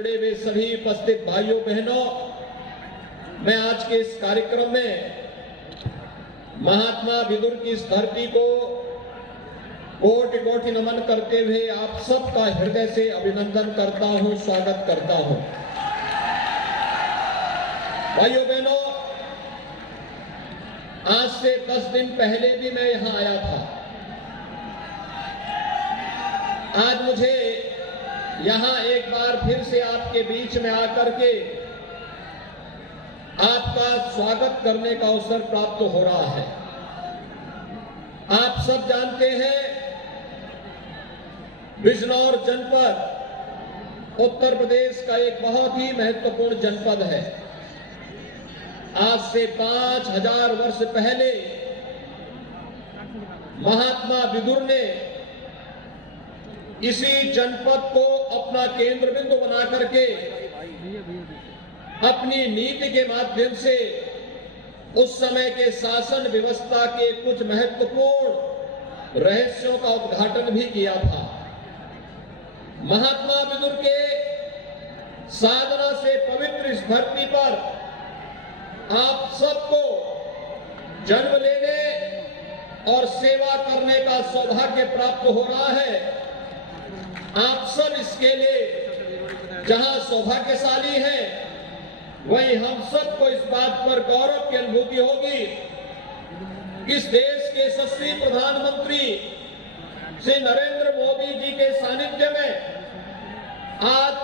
जुड़े हुए सभी उपस्थित भाइयों बहनों, मैं आज के इस कार्यक्रम में महात्मा विदुर की इस धरती को कोटि कोटि नमन करते हुए आप सबका हृदय से अभिनंदन करता हूं, स्वागत करता हूं। भाइयों बहनों, आज से 10 दिन पहले भी मैं यहां आया था। आज मुझे यहां एक बार फिर से आपके बीच में आकर के आपका स्वागत करने का अवसर प्राप्त हो रहा है। आप सब जानते हैं, बिजनौर जनपद उत्तर प्रदेश का एक बहुत ही महत्वपूर्ण जनपद है। आज से 5000 वर्ष पहले महात्मा विदुर ने इसी जनपद को अपना केंद्र बिंदु बना करके अपनी नीति के माध्यम से उस समय के शासन व्यवस्था के कुछ महत्वपूर्ण रहस्यों का उद्घाटन भी किया था। महात्मा विदुर के साधना से पवित्र इस धरती पर आप सबको जन्म लेने और सेवा करने का सौभाग्य प्राप्त हो रहा है। आप सब इसके लिए जहां सौभाग्यशाली हैं, वहीं हम सबको इस बात पर गौरव की अनुभूति होगी। इस देश के यशस्वी प्रधानमंत्री श्री नरेंद्र मोदी जी के सानिध्य में आज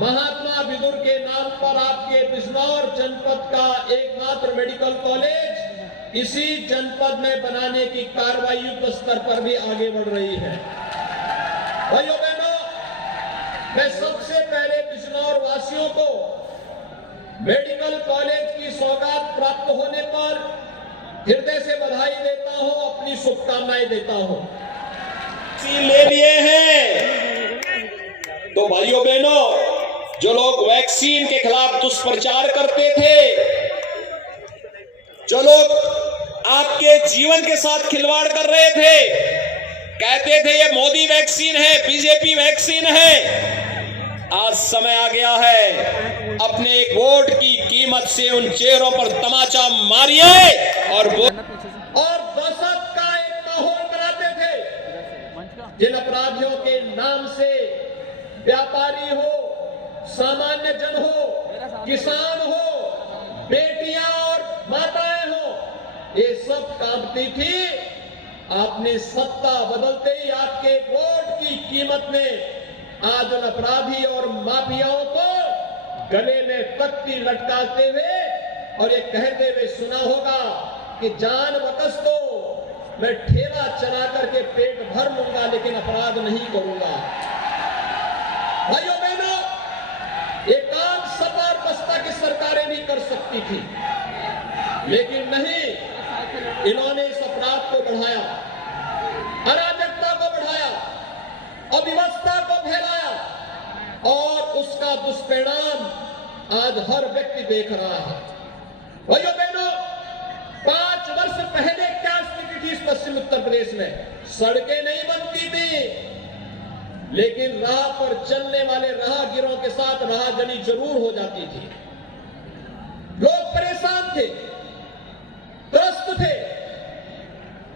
महात्मा विदुर के नाम पर आपके बिजनौर जनपद का एकमात्र मेडिकल कॉलेज इसी जनपद में बनाने की कार्रवाई युद्ध स्तर पर भी आगे बढ़ रही है। भाइयों बहनों, मैं सबसे पहले बिजनौर वासियों को मेडिकल कॉलेज की सौगात प्राप्त होने पर हृदय से बधाई देता हूं, अपनी शुभकामनाएं देता हूं। ले लिए हैं तो भाइयों बहनों, जो लोग वैक्सीन के खिलाफ दुष्प्रचार करते थे, जो लोग आपके जीवन के साथ खिलवाड़ कर रहे थे, कहते थे ये मोदी वैक्सीन है, बीजेपी वैक्सीन है, आज समय आ गया है अपने एक वोट की कीमत से उन चेहरों पर तमाचा मारिए और दहशत का एक माहौल बनाते थे। जिन अपराधियों के नाम से व्यापारी हो, सामान्य जन हो, किसान हो, बेटियां और माताएं हो, ये सब कांपती थी। आपने सत्ता बदलते ही आपके वोट की कीमत में आज उन अपराधी और माफियाओं को गले में तख्ती लटकाते हुए और ये कहते हुए सुना होगा कि जान बकस दो, मैं ठेला चला करके पेट भर लूंगा लेकिन अपराध नहीं करूंगा। भाइयों बहनों, ये काम सपा और बसपा की सरकारें भी कर सकती थी, लेकिन नहीं, इन्होंने इस अपराध को बढ़ाया, अराजकता को बढ़ाया, अव्यवस्था को फैलाया और उसका दुष्परिणाम आज हर व्यक्ति देख रहा है। भाइयों बहनों, 5 वर्ष पहले क्या स्थिति थी इस पश्चिम उत्तर प्रदेश में? सड़कें नहीं बनती थी, लेकिन राह पर चलने वाले राहगीरों के साथ राहजनी जरूर हो जाती थी। लोग परेशान थे, त्रस्त थे,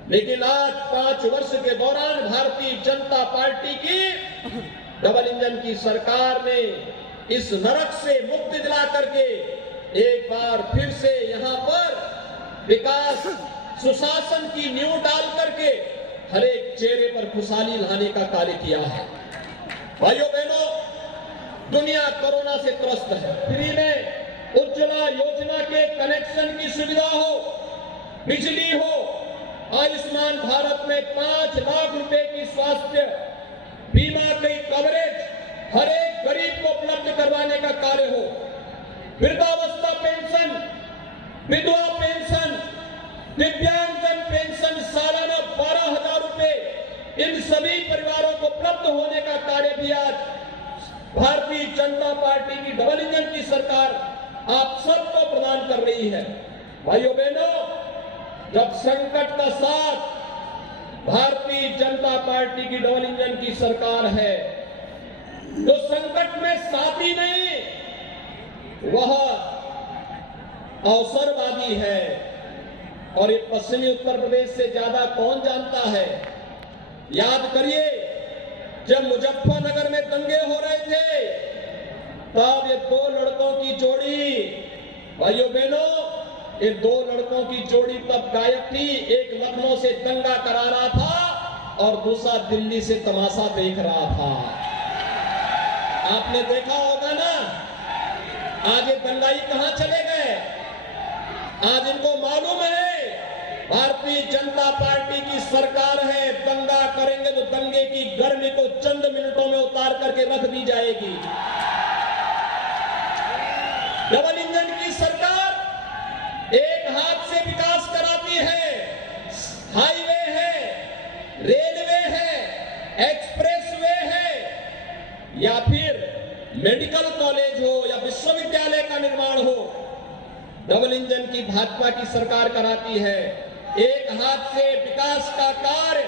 लेकिन आज 5 वर्ष के दौरान भारतीय जनता पार्टी की डबल इंजन की सरकार ने इस नरक से मुक्ति दिला करके एक बार फिर से यहां पर विकास सुशासन की नींव डाल करके हर एक चेहरे पर खुशहाली लाने का कार्य किया है। भाइयों बहनों, दुनिया कोरोना से त्रस्त है। फ्री में उज्ज्वला योजना के कनेक्शन की सुविधा हो, बिजली हो, आयुष्मान भारत में 5 लाख रुपए की स्वास्थ्य बीमा की कवरेज हर एक गरीब को उपलब्ध करवाने का कार्य हो, वृद्धावस्था पेंशन, विधवा पेंशन, दिव्यांगजन पेंशन सालाना 12,000 रुपए इन सभी परिवारों को उपलब्ध होने का कार्य भी आज भारतीय जनता पार्टी की डबल इंजन की सरकार आप सबको प्रदान कर रही है। भाइयों बहनों, जब संकट का साथ भारतीय जनता पार्टी की डबल इंजन की सरकार है, तो संकट में साथी वह अवसरवादी है। और ये पश्चिमी उत्तर प्रदेश से ज्यादा कौन जानता है। याद करिए, जब मुजफ्फरनगर में दंगे हो रहे थे तब ये दो लड़कों की जोड़ी, भाइयों बहनों, ये दो लड़कों की जोड़ी तब गायब थी। एक लखनऊ से दंगा करा रहा था और दूसरा दिल्ली से तमाशा देख रहा था। आपने देखा होगा ना, आज ये दंगाई कहां चले गए। आज इनको मालूम है भारतीय जनता पार्टी की सरकार है, दंगा करेंगे तो दंगे की गर्मी को चंद मिनटों में उतार करके रख दी जाएगी। डबल इंजन की सरकार एक हाथ से विकास कराती है, हाईवे है, रेलवे है, एक्सप्रेसवे है, या फिर मेडिकल कॉलेज हो या विश्वविद्यालय का निर्माण हो, डबल इंजन की भाजपा की सरकार कराती है। एक हाथ से विकास का कार्य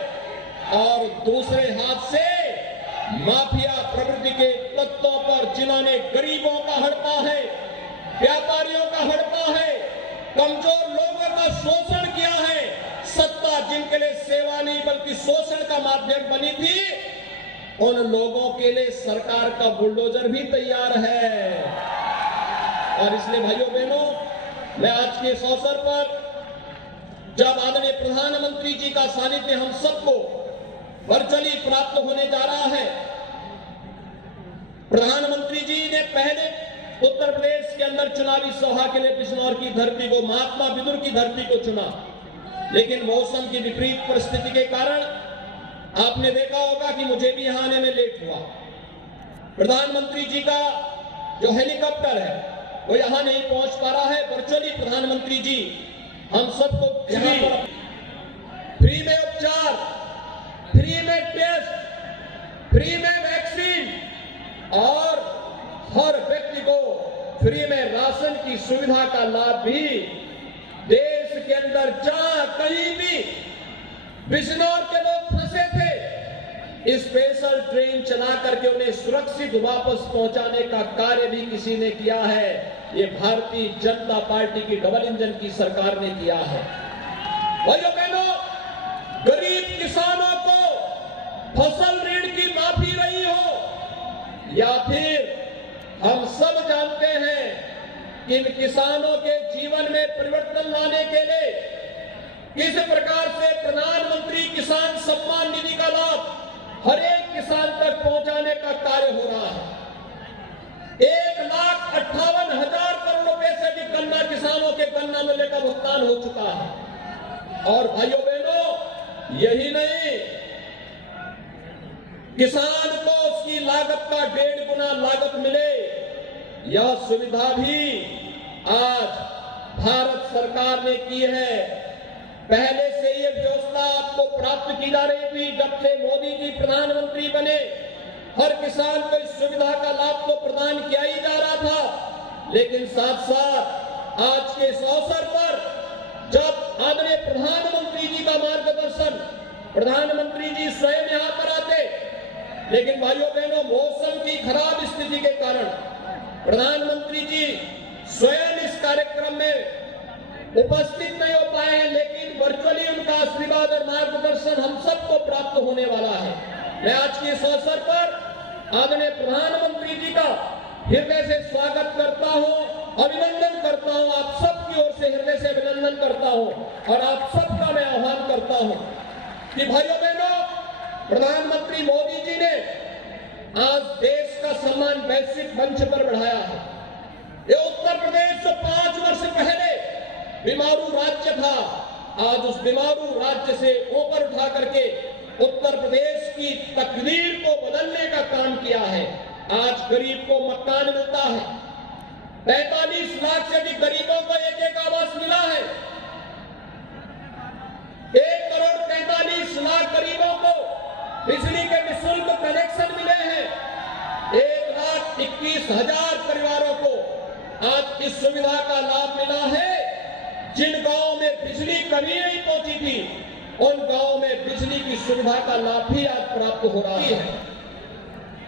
और दूसरे हाथ से माफिया प्रवृत्ति के तत्वों पर, जिन्होंने गरीबों का हड़पा है, व्यापारियों का हड़पा है, कमजोर लोगों का शोषण किया है। सत्ता जिनके लिए सेवा नहीं बल्कि शोषण का माध्यम बनी थी, उन लोगों के लिए सरकार का बुलडोजर भी तैयार है। और इसलिए भाइयों बहनों, मैं आज के इस अवसर पर, जब आदरणीय प्रधानमंत्री जी का सानिध्य हम सबको वर्चुअली प्राप्त होने जा रहा है, प्रधानमंत्री जी ने पहले उत्तर प्रदेश के अंदर चुनावी सभा के लिए बिजनौर की धरती को, महात्मा विदुर की धरती को चुना, लेकिन मौसम की विपरीत परिस्थिति के कारण आपने देखा होगा कि मुझे भी यहां आने में लेट हुआ। प्रधानमंत्री जी का जो हेलीकॉप्टर है वो यहां नहीं पहुंच पा रहा है। वर्चुअली प्रधानमंत्री जी हम सबको यहां पर फ्री में उपचार, फ्री में टेस्ट, फ्री में वैक्सीन और हर व्यक्ति को फ्री में राशन की सुविधा का लाभ भी देश के अंदर जहां कहीं भी बिजनौर के लोग फंसे थे, स्पेशल ट्रेन चला करके उन्हें सुरक्षित वापस पहुंचाने का कार्य भी किसी ने किया है। ये भारतीय जनता पार्टी की डबल इंजन की सरकार ने किया है। भाइयों बहनों, गरीब किसानों को फसल ऋण की माफी रही हो या फिर हम सब जानते हैं कि इन किसानों के जीवन में परिवर्तन लाने के लिए किस प्रकार से प्रधानमंत्री किसान सम्मान निधि का लाभ हर एक किसान तक पहुंचाने का कार्य हो रहा है। 1,58,000 करोड़ रुपए से भी गन्ना किसानों के गन्ना मूल्य का भुगतान हो चुका है। और भाइयों बहनों, यही नहीं, किसान को उसकी लागत का 1.5 गुना लागत मिले, यह सुविधा भी आज भारत सरकार ने की है। पहले से यह व्यवस्था आपको प्राप्त की जा रही थी। जब से मोदी जी प्रधानमंत्री बने, हर किसान को इस सुविधा का लाभ तो प्रदान किया ही जा रहा था, लेकिन साथ साथ आज के इस अवसर पर जब आदरणीय प्रधानमंत्री जी का मार्गदर्शन, प्रधानमंत्री जी स्वयं यहां पर आते, लेकिन भाइयों बहनों, मौसम की खराब स्थिति के कारण प्रधानमंत्री जी स्वयं इस कार्यक्रम में उपस्थित नहीं हो पाए हैं, लेकिन वर्चुअली उनका आशीर्वाद और मार्गदर्शन हम सबको प्राप्त होने वाला है। मैं आज के इस अवसर पर आदरणीय प्रधानमंत्री जी का हृदय से स्वागत करता हूं, अभिनंदन करता हूं, आप सबकी ओर से हृदय से अभिनंदन करता हूं और आप सबका मैं आह्वान करता हूं कि भाइयों बहनों, प्रधानमंत्री मोदी जी ने आज देश का सम्मान वैश्विक मंच पर बढ़ाया है। ये उत्तर प्रदेश जो 5 वर्ष पहले बीमारू राज्य था, आज उस बीमारू राज्य से ऊपर उठा करके उत्तर प्रदेश की तकदीर को बदलने का काम किया है। आज गरीब को मकान मिलता है, 45 लाख से अधिक गरीबों को एक आवास मिला है, 1,43,00,000 गरीबों को बिजली के निःशुल्क कनेक्शन मिले हैं, 1,21,000 परिवारों को आज इस सुविधा का लाभ मिला है। जिन गांवों में बिजली कभी नहीं पहुंची थी, उन गांवों में बिजली की सुविधा का लाभ भी आज प्राप्त हो रहा है।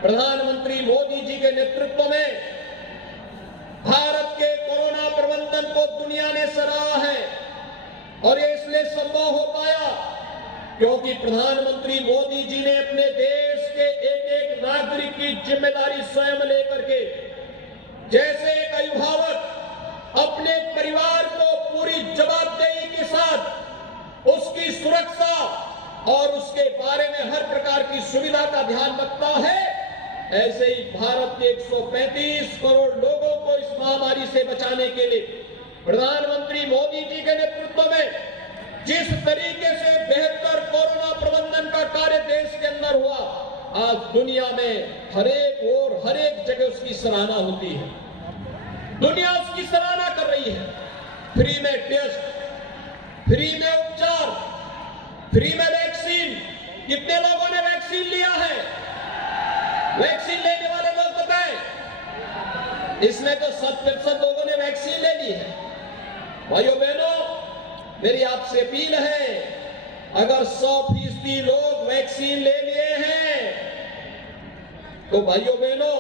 प्रधानमंत्री मोदी जी के नेतृत्व में भारत और ये इसलिए संभव हो पाया क्योंकि प्रधानमंत्री मोदी जी ने अपने देश के एक एक नागरिक की जिम्मेदारी स्वयं लेकर के, जैसे एक अभिभावक अपने परिवार को पूरी जवाबदेही के साथ उसकी सुरक्षा और उसके बारे में हर प्रकार की सुविधा का ध्यान रखता है, ऐसे ही भारत के 135 करोड़ लोगों को इस महामारी से बचाने के लिए प्रधानमंत्री मोदी जी के नेतृत्व में जिस तरीके से बेहतर कोरोना प्रबंधन का कार्य देश के अंदर हुआ, आज दुनिया में हर एक जगह उसकी सराहना होती है। दुनिया उसकी सराहना कर रही है। फ्री में टेस्ट, फ्री में उपचार, फ्री में वैक्सीन। कितने लोगों ने वैक्सीन लिया है? वैक्सीन लेने वाले लोग बताएं। इसमें तो 70% लोगों ने वैक्सीन ले ली है। भाइयों बहनों, मेरी आपसे अपील है, अगर 100% लोग वैक्सीन ले लिए हैं तो भाइयों बहनों,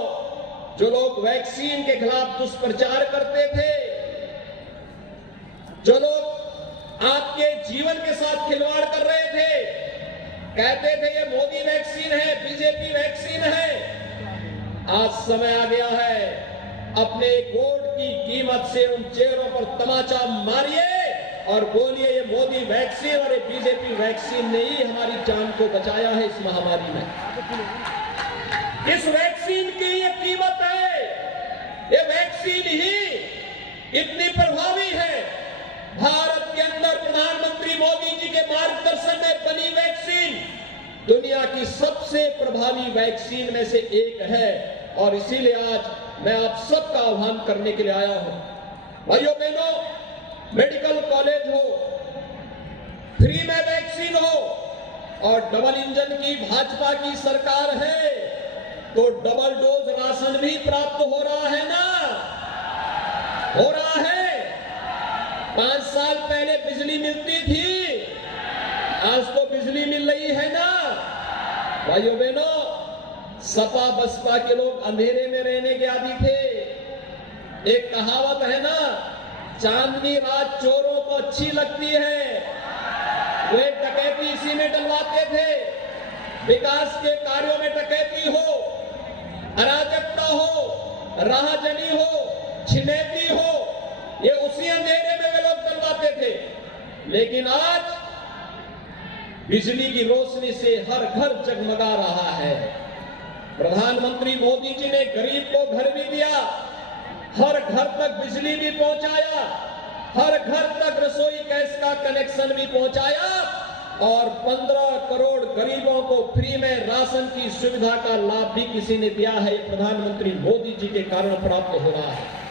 जो लोग वैक्सीन के खिलाफ दुष्प्रचार करते थे, जो लोग आपके जीवन के साथ खिलवाड़ कर रहे थे, कहते थे ये मोदी वैक्सीन है, बीजेपी वैक्सीन है, आज समय आ गया है, अपने वोट की कीमत से उन चेहरों पर तमाचा मारिए और बोलिए ये मोदी वैक्सीन और ये बीजेपी वैक्सीन ने ही हमारी जान को बचाया है इस महामारी में। इस वैक्सीन की ये कीमत है, ये वैक्सीन ही इतनी प्रभावी है। भारत के अंदर प्रधानमंत्री मोदी जी के मार्गदर्शन में बनी वैक्सीन दुनिया की सबसे प्रभावी वैक्सीन में से एक है और इसीलिए आज मैं आप सबका आह्वान करने के लिए आया हूं। भाइयों बहनों, मेडिकल कॉलेज हो, फ्री में वैक्सीन हो और डबल इंजन की भाजपा की सरकार है तो डबल डोज राशन भी प्राप्त हो रहा है ना? हो रहा है। 5 साल पहले बिजली मिलती थी, आज तो बिजली मिल रही है ना? भाइयों बहनों, सपा बसपा के लोग अंधेरे में रहने के आदी थे। एक कहावत है ना, चांदनी रात चोरों को अच्छी लगती है। वे डकैती इसी में डलवाते थे। विकास के कार्यों में डकैती हो, अराजकता हो, राहजनी हो, छिनैती हो, ये उसी अंधेरे में वे लोग डलवाते थे। लेकिन आज बिजली की रोशनी से हर घर जगमगा रहा है। प्रधानमंत्री मोदी जी ने गरीब को घर भी दिया, हर घर तक बिजली भी पहुंचाया, हर घर तक रसोई गैस का कनेक्शन भी पहुंचाया और 15 करोड़ गरीबों को फ्री में राशन की सुविधा का लाभ भी किसी ने दिया है। प्रधानमंत्री मोदी जी के कारण प्राप्त हो रहा है।